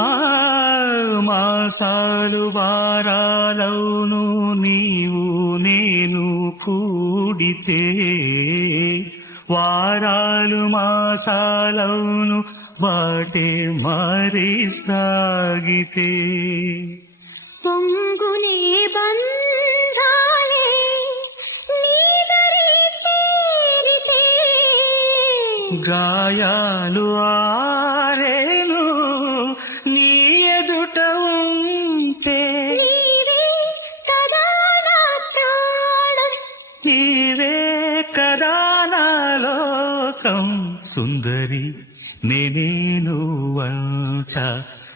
ఆ మాసాలు వారాలవును నీవు నేను కూడితే, వారాలు మాసాలవును బాటే మారి సాగితే. పొంగునే బంధాలే నీదరి చేరితే, గాయాలు ఆరేను నీ ఎదుట ఉంటే, నీవే కదా నా ప్రాణం, నీవే కదా నా లోకం సుందరి.